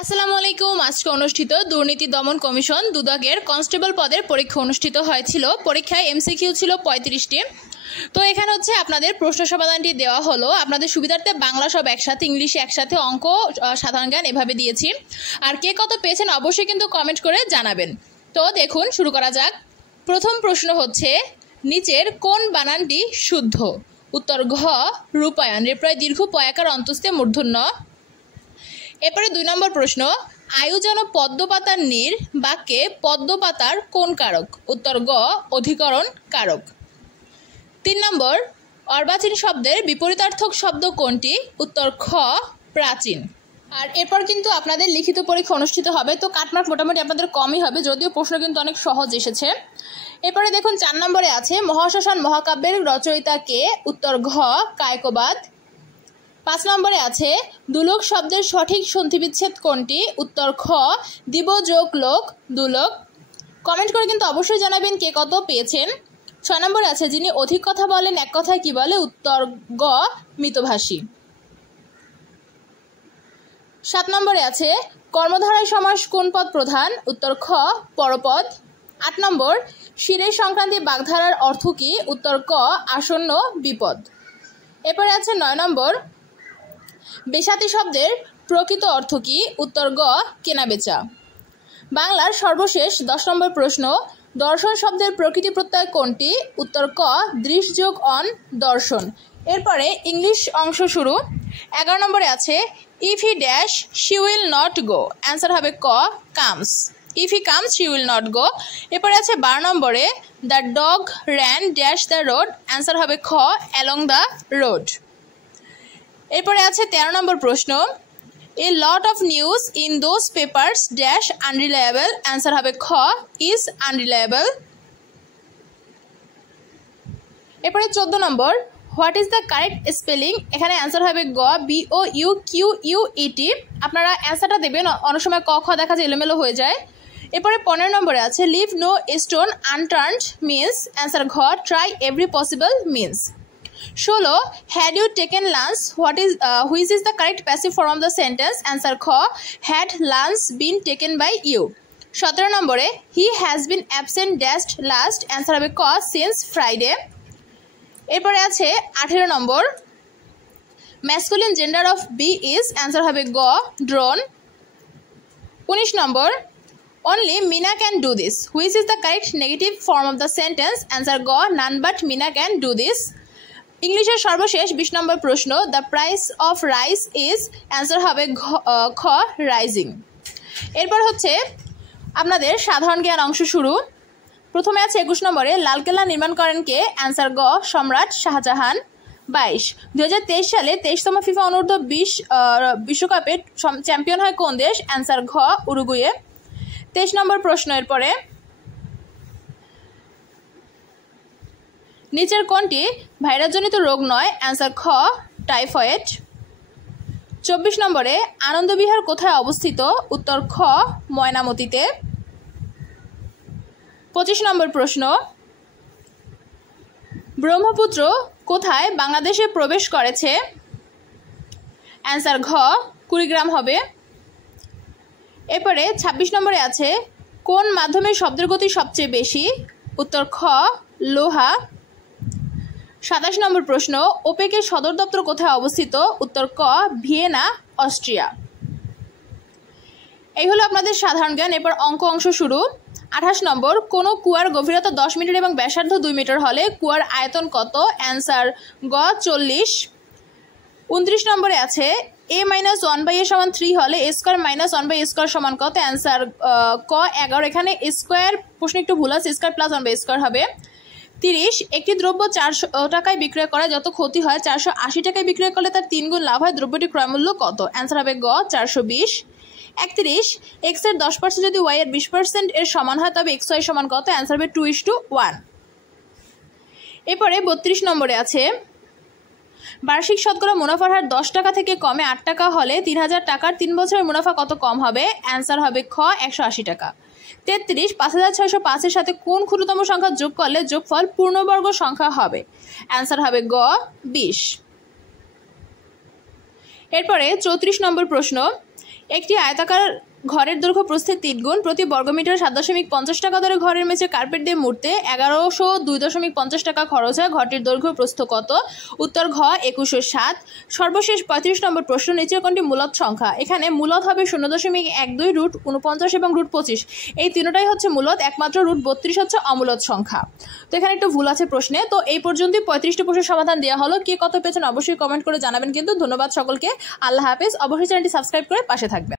আসসালামু আলাইকুম। আজকে অনুষ্ঠিত দুর্নীতি দমন কমিশন দুদকের কনস্টেবল পদের পরীক্ষা অনুষ্ঠিত হয়েছিল। পরীক্ষায় এমসিকিউ ছিল 35টি। তো এখানে হচ্ছে আপনাদের প্রশ্ন সমাধানটি দেওয়া হলো। আপনাদের সুবিধার্থে বাংলা সব একসাথে, ইংলিশে একসাথে, অঙ্ক, সাধারণ জ্ঞান এভাবে দিয়েছি। আর কে কত পেয়েছেন অবশ্যই কিন্তু কমেন্ট করে জানাবেন। তো দেখুন, শুরু করা যাক। প্রথম প্রশ্ন হচ্ছে, নিচের কোন বানানটি শুদ্ধ? উত্তর ঘ, রূপায়ণ। রেপ্রায় দীর্ঘ, পয়াকার অন্তস্থে মূর্ধন্য। এরপরে 2 নম্বর প্রশ্ন, আয়ু যেন পদ্মপাতার নীর বাক্যে পদ্মপাতার কোন কারক? উত্তর গ, অধিকরণ কারক। 3 নম্বর, অর্বাচীন শব্দের বিপরীতার্থক শব্দ কোনটি? উত্তর খ, প্রাচীন। আর এরপর কিন্তু আপনাদের লিখিত পরীক্ষা অনুষ্ঠিত হবে। তো কাটমার্ক মোটামুটি আপনাদের কমই হবে, যদিও প্রশ্ন কিন্তু অনেক সহজ এসেছে। এরপরে দেখুন 4 নম্বরে আছে, মহাশ্মশান মহাকাব্যের রচয়িতা কে? উত্তর ঘ, কায়কোবাদ। 5 নম্বরে আছে, দুলোক শব্দের সঠিক সন্ধিবিচ্ছেদ কোনটি? উত্তর খ, দিব যোগ লোক, দুলোক। কমেন্ট করে কিন্তু অবশ্যই জানাবেন কে কত পেয়েছেন। 6 নম্বরে আছে, যিনি অধিক কথা বলেন এক কথায় কি বলে? উত্তর গ, মিতভাষী। 7 নম্বরে আছে, কর্মধারায় সমাস কোন পদ প্রধান? উত্তর খ, পরপদ। 8 নম্বর, শিরের সংক্রান্তি বাগধারার অর্থ কি? উত্তর ক, আসন্ন বিপদ। এরপরে আছে 9 নম্বর, বেসাতি শব্দের প্রকৃত অর্থ কি? উত্তর গ, কেনাবেচা। বাংলার সর্বশেষ 10 নম্বর প্রশ্ন, দর্শন শব্দের প্রকৃতি প্রত্যয় কোনটি? উত্তর ক, দৃশ যোগ অন, দর্শন। এরপরে ইংলিশ অংশ শুরু। 11 নম্বরে আছে, if he dash she will not go. Answer হবে ক, comes. If he comes she will not go. এরপরে আছে 12 নম্বরে, the dog ran dash the road. Answer হবে খ, অ্যালং দ্য রোড। এরপরে আছে 13 নম্বর প্রশ্ন, a lot of news in those papers dash unreliable. Answer হবে খ, ইজ আনরিলায়েবল। এরপরে 14 নম্বর, what is the correct spelling? এখানে অ্যান্সার হবে গ, BOUQUET। আপনারা অ্যান্সারটা দেবেন, অনেক সময় ক খ দেখা যায় এলোমেলো হয়ে যায়। এরপরে 15 নম্বরে আছে, leave no stone unturned means. Answer ঘ, try every possible means. 16, had you taken lunch? Which is the correct passive form of the sentence? Answer খ, had lunch been taken by you. 17 নম্বরে, he has been absent dashed last. Answer হবে ক, since Friday. এরপরে আছে 18 নম্বর, masculine gender of B is. Answer হবে গ, drawn. 19 number, only Meena can do this. Which is the correct negative form of the sentence? Answer গ, none but Meena can do this. ইংলিশের সর্বশেষ 20 নম্বর প্রশ্ন, the price of rice is. Answer হবে খ, rising. এরপর হচ্ছে আপনাদের সাধারণ জ্ঞান অংশ শুরু। প্রথমে আছে 21 নম্বরে, লালকেল্লা নির্মাণ করেন কে? অ্যান্সার গ, সম্রাট শাহজাহান। 22, 2023 সালে 23তম ফিফা অনূর্ধ্ব 20 বিশ্বকাপে চ্যাম্পিয়ন হয় কোন দেশ? অ্যান্সার ঘ, উরুগুয়ে। 23 নম্বর প্রশ্ন, এরপরে নিচের কোনটি ভাইরাসজনিত রোগ নয়? অ্যান্সার খ, টাইফয়েড। 24 নম্বরে, আনন্দবিহার কোথায় অবস্থিত? উত্তর খ, ময়নামতিতে। 25 নম্বর প্রশ্ন, ব্রহ্মপুত্র কোথায় বাংলাদেশে প্রবেশ করেছে? অ্যান্সার ঘ, কুড়িগ্রাম হবে। এরপরে 26 নম্বরে আছে, কোন মাধ্যমে শব্দের গতি সবচেয়ে বেশি? উত্তর খ, লোহা। 27 নম্বর প্রশ্ন, ওপেকের সদর দপ্তর কোথায় অবস্থিত? উত্তর ক, ভিয়েনা, অস্ট্রিয়া। এই হলো আপনাদের সাধারণ জ্ঞান। এরপর অঙ্ক অংশ শুরু। 28 নম্বর, কোনো কুয়ার গভীরতা 10 মিটার এবং ব্যাসার্ধ 2 মিটার হলে কুয়ার আয়তন কত? অ্যান্সার গ, 40। 29 নম্বরে আছে, a-1/a সমান 3 হলে a square minus 1/a square সমান কত? অ্যান্সার ক, 11। এখানে স্কোয়ার প্রশ্ন একটু ভুল আছে, স্কোয়ার প্লাস 1/a স্কোয়ার হবে। 30, একটি দ্রব্য 400 টাকায় বিক্রয় করা যত ক্ষতি হয় 480 টাকায় বিক্রয় করলে তার 3 গুণ লাভ হয়, দ্রব্যটির ক্রয়মূল্য কত? অ্যান্সার হবে গ, 420। 31, এক্স এর 10% যদি ওয়াই এর 20% এর সমান হয় তবে এক্স ওয়াই সমান কত? অ্যান্সার হবে 2:1। এরপরে 32 নম্বরে আছে, বার্ষিক শতকরা মুনাফার হার 10 টাকা থেকে কমে 8 টাকা হলে 3000 টাকার 3 বছরের মুনাফা কত কম হবে? অ্যান্সার হবে খ, 180 টাকা। 33, 5605 এর সাথে কোন ক্ষুদ্রতম সংখ্যা যোগ করলে যোগফল পূর্ণবর্গ সংখ্যা হবে? অ্যান্সার হবে গ, 20। এরপরে 34 নম্বর প্রশ্ন, একটি আয়তাকার ঘরের দৈর্ঘ্য প্রস্থে 3 গুণ, প্রতি বর্গমিটার 7.50 টাকা দরে ঘরের মেঝে কার্পেট দিয়ে মুড়তে 1102.50 টাকা খরচ হয়। ঘরটির দৈর্ঘ্য প্রস্থ কত? উত্তর ঘ 2107। সর্বশেষ 35 নম্বর প্রশ্ন, নিচের কোনটি মূলদ সংখ্যা? এখানে মূলদ হবে 0.12, রুট 49 এবং রুট 25। এই তিনটাই হচ্ছে মূলদ, একমাত্র রুট 32 হচ্ছে অমূলদ সংখ্যা। তো এখানে একটু ভুল আছে প্রশ্নে। তো এই পর্যন্তই 35টি প্রশ্নের সমাধান দেওয়া হলো। কে কত পেয়েছেন অবশ্যই কমেন্ট করে জানাবেন কিন্তু। ধন্যবাদ সকলকে। আল্লাহ হাফেজ। অবশ্যই চ্যানেলটি সাবস্ক্রাইব করে পাশে থাকবেন।